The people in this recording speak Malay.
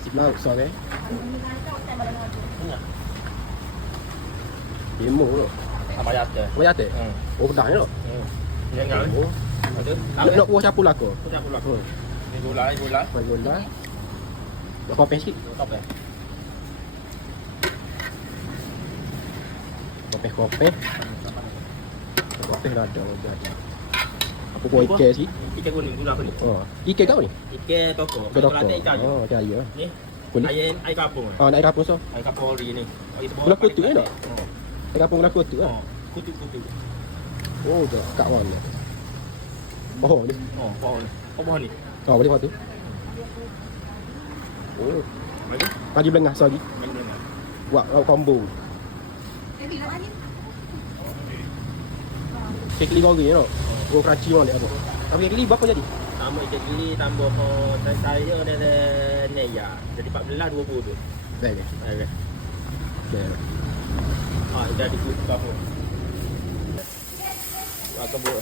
Sip lauk sore. Ingat. Imo tu. Apa ya tu? Apa jatuh? Oh, pedang ni tu. Yang ngau. Oh. Ada. Nak buah campur lah aku. Aku nak pula. Ni gula. Main gula. Buat kopi sikit. Top eh. Kopi. Kopi dah ada. Aku buat ikan sikit. Ikan kuning gula kuning. Oh. Ikan kau ni? Ikan toko. Ikan toko. Kelantan ikan. Oh, cahaya. Ni. Kuning. Air kapung. Oh, nak air kapur so. Air kapuri ni. Gula kutu ni tak? Air kapur gula kutu lah. Kutu. Oh, dah kat wan ni. Bohong ni. Oh, pohon. Oh, pohon ni. Oh, boleh buat tu. Oh, Mana? lagi belengah so lagi. Mana? Buat combo. Kek keli goreng ni tau. Oh, crunchy mana dia tu. Tapi kek keli berapa jadi? Tambah ikan gili, tambah saya dan neya. Jadi 14 20 tu. Baik. Okey. Baik. Ah, jadi kutu apa? Kebun.